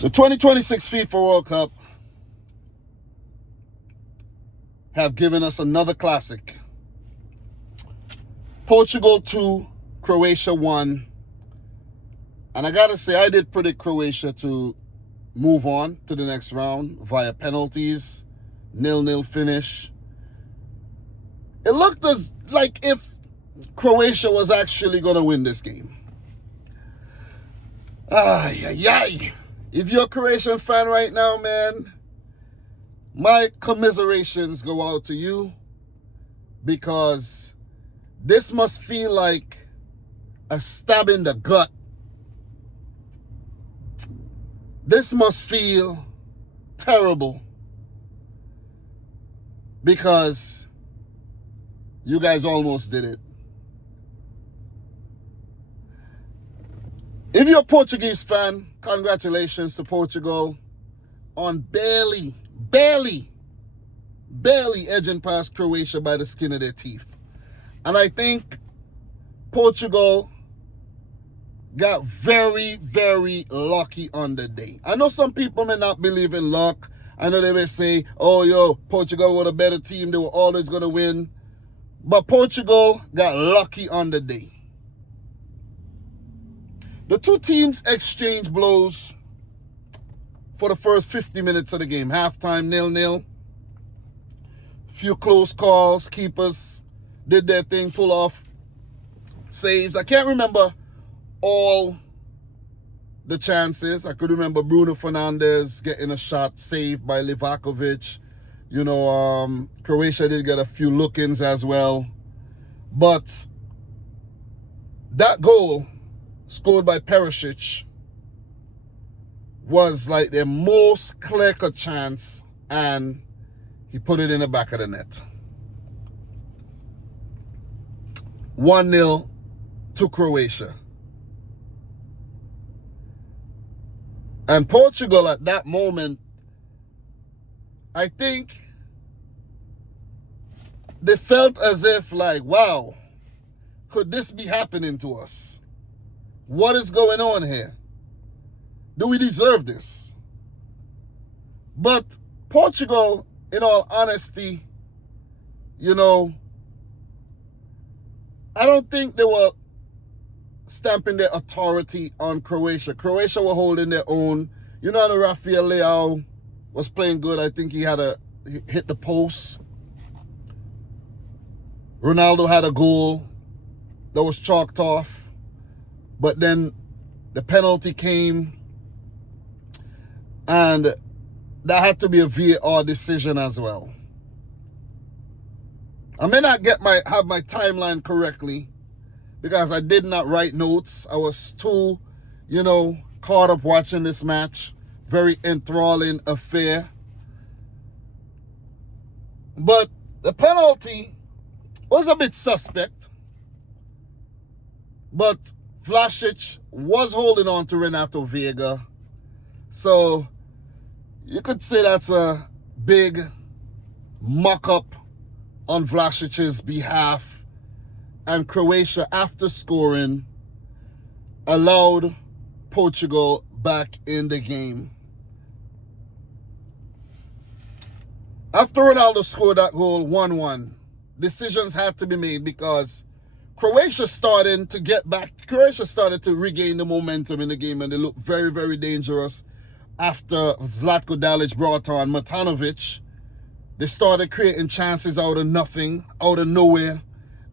The 2026 FIFA World Cup have given us another classic. Portugal 2, Croatia 1. And I gotta say, I did predict Croatia to move on to the next round via penalties, 0-0 finish. It looked like if Croatia was actually gonna win this game. If you're a Croatian fan right now, man, my commiserations go out to you, because this must feel like a stab in the gut. This must feel terrible, because you guys almost did it. If you're a Portuguese fan, congratulations to Portugal on barely edging past Croatia by the skin of their teeth. And I think Portugal got very, very lucky on the day. I know some people may not believe in luck. I know they may say, oh, Portugal were a better team. They were always going to win. But Portugal got lucky on the day. The two teams exchanged blows for the first 50 minutes of the game. Halftime, 0-0. Few close calls. Keepers did their thing, pull off saves. I can't remember all the chances. I could remember Bruno Fernandes getting a shot saved by Livakovic. Croatia did get a few look-ins as well. But that goal scored by Perisic was like their most clear-cut chance, and he put it in the back of the net. 1-0 to Croatia. And Portugal at that moment, I think they felt as if like, wow, could this be happening to us? What is going on here? Do we deserve this? But Portugal, in all honesty, I don't think they were stamping their authority on Croatia. Croatia were holding their own. Rafael Leao was playing good. I think he hit the post. Ronaldo had a goal that was chalked off. But then the penalty came, and that had to be a VAR decision as well. I may not have my timeline correctly, because I did not write notes. I was too, caught up watching this match. Very enthralling affair. But the penalty was a bit suspect. But Vlasic was holding on to Renato Vega. So you could say that's a big muck-up on Vlasic's behalf. And Croatia, after scoring, allowed Portugal back in the game. After Ronaldo scored that goal, 1-1, decisions had to be made, because Croatia started to regain the momentum in the game, and they looked very, very dangerous after Zlatko Dalic brought on Matanovic. They started creating chances out of nothing, out of nowhere.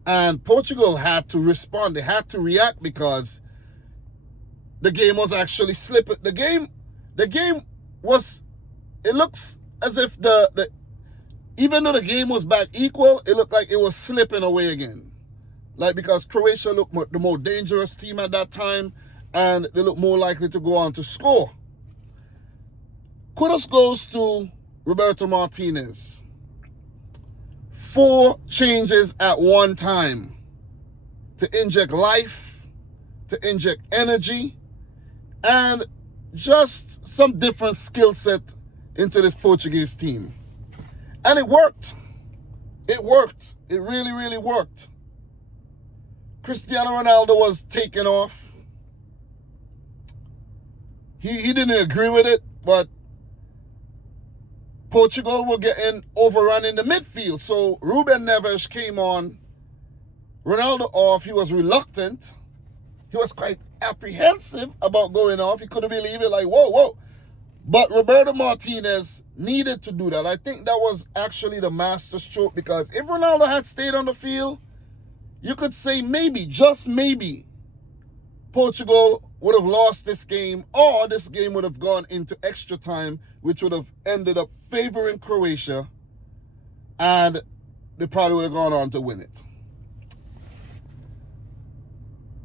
And Portugal had to respond. They had to react, because the game was actually slipping. The game was, it looks as if even though the game was back equal, it looked like it was slipping away again. Because Croatia looked the more dangerous team at that time, and they looked more likely to go on to score. Kudos goes to Roberto Martinez. 4 changes at one time to inject life, to inject energy, and just some different skill set into this Portuguese team. And it worked. It worked. It really, really worked. Cristiano Ronaldo was taken off. He didn't agree with it, but Portugal were getting overrun in the midfield. So Ruben Neves came on, Ronaldo off. He was reluctant. He was quite apprehensive about going off. He couldn't believe it, like, whoa, whoa. But Roberto Martinez needed to do that. I think that was actually the master stroke, because if Ronaldo had stayed on the field, you could say maybe, just maybe, Portugal would have lost this game, or this game would have gone into extra time, which would have ended up favoring Croatia, and they probably would have gone on to win it.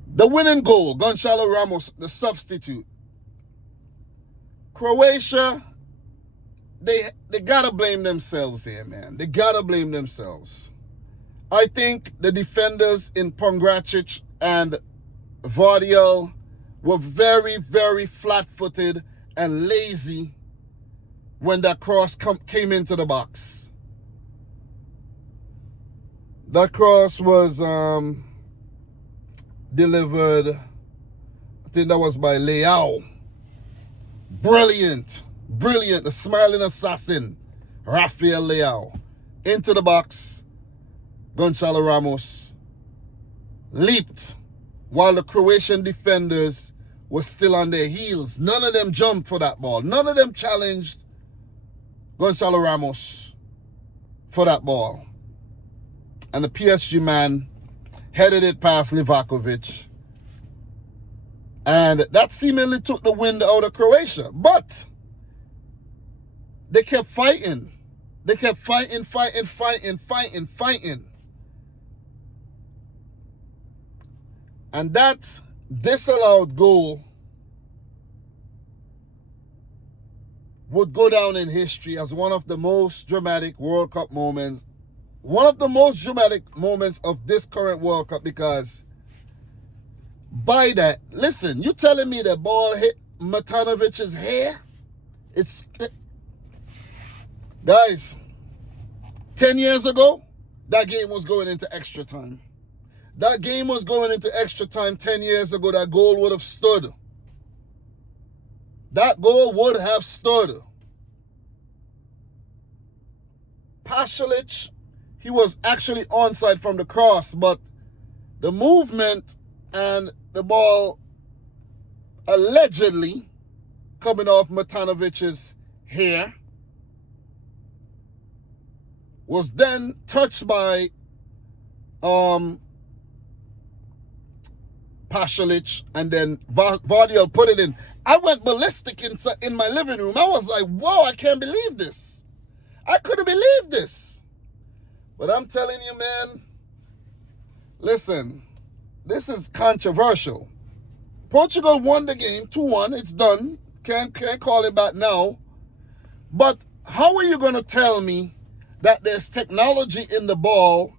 The winning goal, Gonçalo Ramos, the substitute. Croatia, they gotta blame themselves here, man. They gotta blame themselves. I think the defenders in Pongracic and Vardiel were very, very flat-footed and lazy when that cross came into the box. That cross was delivered, I think that was by Leao. Brilliant. Brilliant. The smiling assassin, Rafael Leao. Into the box. Gonçalo Ramos leaped while the Croatian defenders were still on their heels. None of them jumped for that ball. None of them challenged Gonçalo Ramos for that ball. And the PSG man headed it past Livakovic. And that seemingly took the wind out of Croatia. But they kept fighting. They kept fighting. And that disallowed goal would go down in history as one of the most dramatic World Cup moments. One of the most dramatic moments of this current World Cup, because by that, listen, you telling me the ball hit Matanovic's hair? Guys, 10 years ago, that game was going into extra time. That game was going into extra time 10 years ago. That goal would have stood. That goal would have stood. Pasalic, he was actually onside from the cross, but the movement and the ball allegedly coming off Matanovic's hair was then touched by Pasalic, and then Vardiel put it in. I went ballistic in my living room. I was like, whoa, I can't believe this. I couldn't believe this. But I'm telling you, man, listen, this is controversial. Portugal won the game 2-1. It's done. Can't call it back now. But how are you going to tell me that there's technology in the ball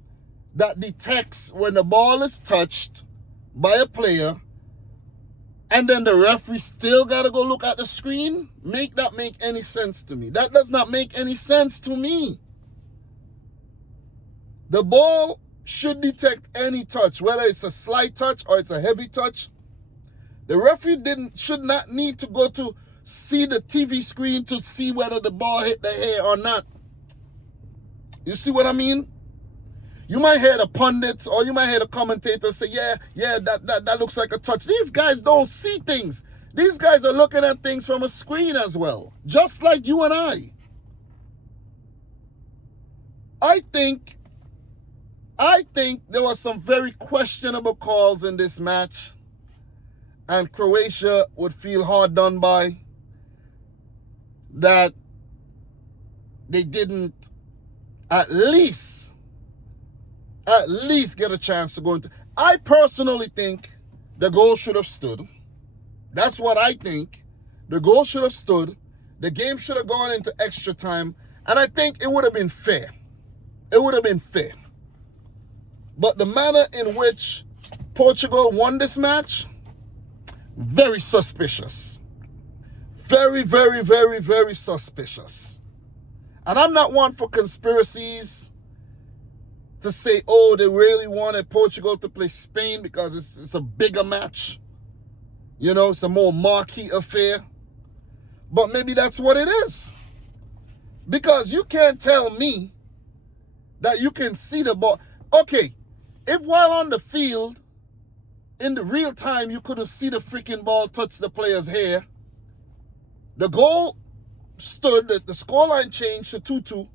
that detects when the ball is touched by a player, and then the referee still got to go look at the screen? Make that make any sense to me? That does not make any sense to me. The ball should detect any touch, whether it's a slight touch or it's a heavy touch. The referee should not need to go to see the TV screen to see whether the ball hit the hair or not. You see what I mean? You might hear the pundits or you might hear the commentators say, yeah, that looks like a touch. These guys don't see things. These guys are looking at things from a screen as well, just like you and I. I think there was some very questionable calls in this match, and Croatia would feel hard done by that they didn't at least get a chance to go into. I personally think the goal should have stood. That's what I think. The goal should have stood. The game should have gone into extra time, and I think it would have been fair. It would have been fair. But the manner in which Portugal won this match, very suspicious. Very, very, very, very suspicious. And I'm not one for conspiracies to say, oh, they really wanted Portugal to play Spain because it's a bigger match. You know, it's a more marquee affair. But maybe that's what it is. Because you can't tell me that you can see the ball. Okay, if while on the field, in the real time, you couldn't see the freaking ball touch the player's hair, the goal stood, the scoreline changed to 2-2,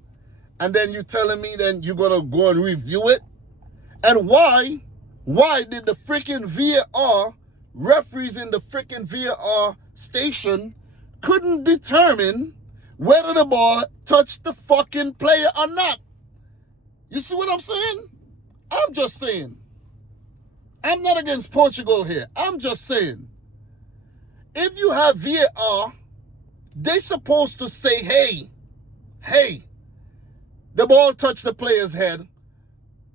and then you telling me then you're going to go and review it? And why did the freaking VAR, referees in the freaking VAR station couldn't determine whether the ball touched the fucking player or not? You see what I'm saying? I'm just saying. I'm not against Portugal here. I'm just saying. If you have VAR, they're supposed to say, hey, the ball touched the player's head,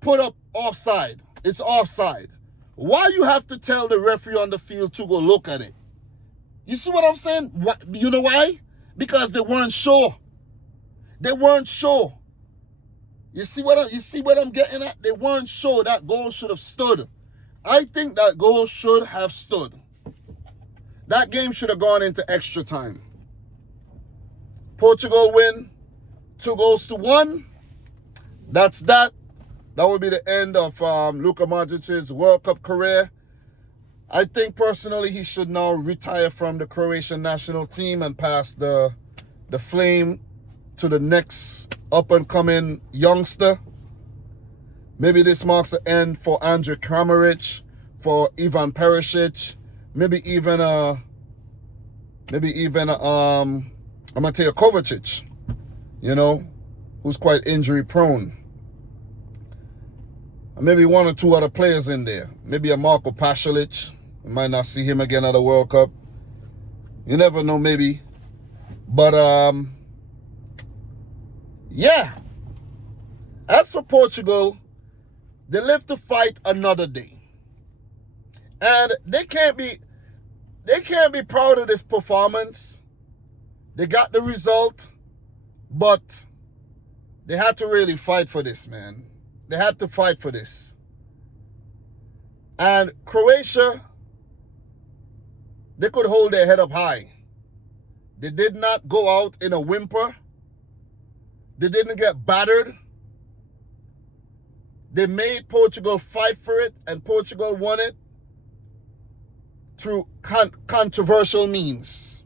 put up offside. It's offside. Why you have to tell the referee on the field to go look at it? You see what I'm saying? You know why? Because they weren't sure. They weren't sure. You see what I'm getting at? They weren't sure that goal should have stood. I think that goal should have stood. That game should have gone into extra time. Portugal win 2-1. That's that. That will be the end of Luka Modric's World Cup career. I think personally he should now retire from the Croatian national team and pass the flame to the next up-and-coming youngster. Maybe this marks the end for Andrej Kramaric, for Ivan Perisic, maybe even Mateo Kovacic, who's quite injury prone. And maybe one or two other players in there. Maybe a Marko Pasalic. We might not see him again at the World Cup. You never know, maybe. But, yeah. As for Portugal, they live to fight another day. And they can't be proud of this performance. They got the result, but they had to really fight for this, man. They had to fight for this. And Croatia, they could hold their head up high. They did not go out in a whimper. They didn't get battered. They made Portugal fight for it, and Portugal won it through controversial means.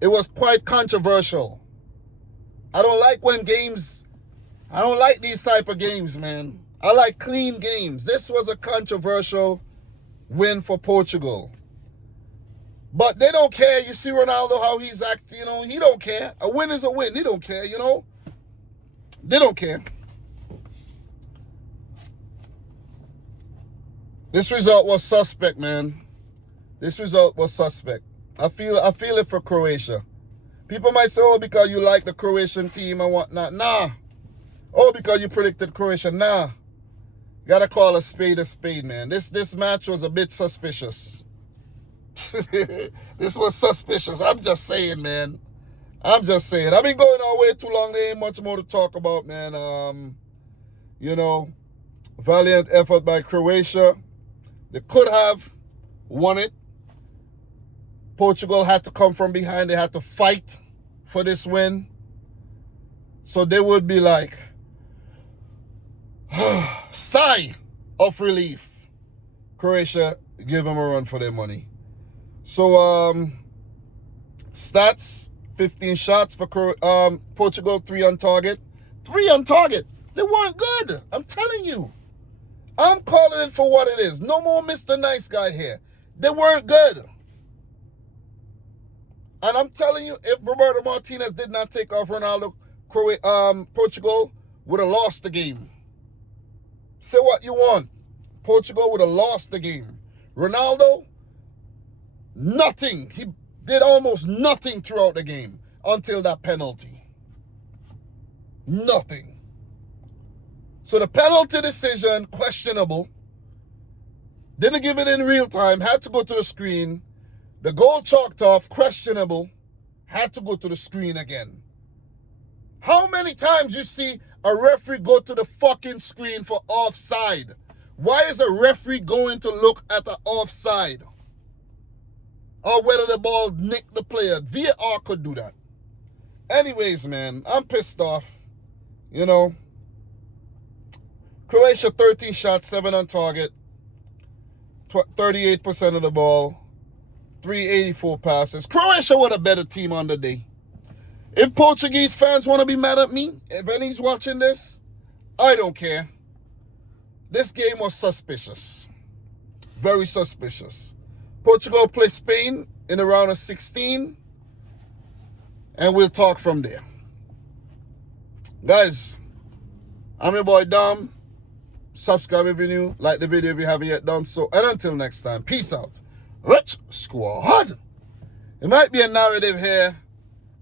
It was quite controversial. I don't like these type of games, man. I like clean games. This was a controversial win for Portugal. But they don't care. You see Ronaldo, how he's acting, he don't care. A win is a win. He don't care, They don't care. This result was suspect, man. This result was suspect. I feel it for Croatia. People might say, oh, because you like the Croatian team and whatnot. Nah. Oh, because you predicted Croatia. Nah. Gotta call a spade, man. This match was a bit suspicious. This was suspicious. I'm just saying, man. I'm just saying. I've been going on way too long. There ain't much more to talk about, man. Valiant effort by Croatia. They could have won it. Portugal had to come from behind. They had to fight for this win. So they would be like, sigh of relief. Croatia, give them a run for their money. So, stats, 15 shots for Portugal, 3 on target. 3 on target. They weren't good. I'm telling you. I'm calling it for what it is. No more Mr. Nice Guy here. They weren't good. And I'm telling you, if Roberto Martinez did not take off Ronaldo, Portugal would have lost the game. Say what you want. Portugal would have lost the game. Ronaldo, nothing. He did almost nothing throughout the game until that penalty. Nothing. So the penalty decision, questionable. Didn't give it in real time. Had to go to the screen. The goal chalked off, questionable. Had to go to the screen again. How many times you see a referee go to the fucking screen for offside? Why is a referee going to look at the offside? or whether the ball nicked the player. VAR could do that. Anyways, man, I'm pissed off. You know, Croatia 13 shots, 7 on target, 38% of the ball, 384 passes. Croatia was a better team on the day. If Portuguese fans want to be mad at me, if any's watching this, I don't care. This game was suspicious. Very suspicious. Portugal plays Spain in the round of 16. And we'll talk from there. Guys, I'm your boy Dom. Subscribe if you're new. Like the video if you haven't yet done so. And until next time, peace out. Rich Squad. It might be a narrative here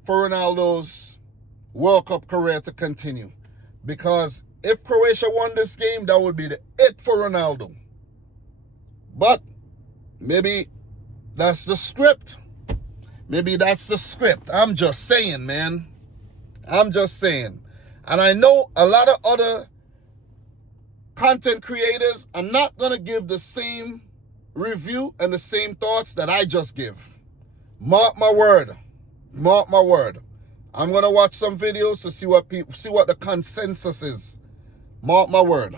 for Ronaldo's World Cup career to continue. Because if Croatia won this game, that would be the it for Ronaldo. But maybe that's the script. Maybe that's the script. I'm just saying, man. I'm just saying. And I know a lot of other content creators are not going to give the same review and the same thoughts that I just give. Mark my word. Mark my word. I'm going to watch some videos to see what the consensus is. Mark my word.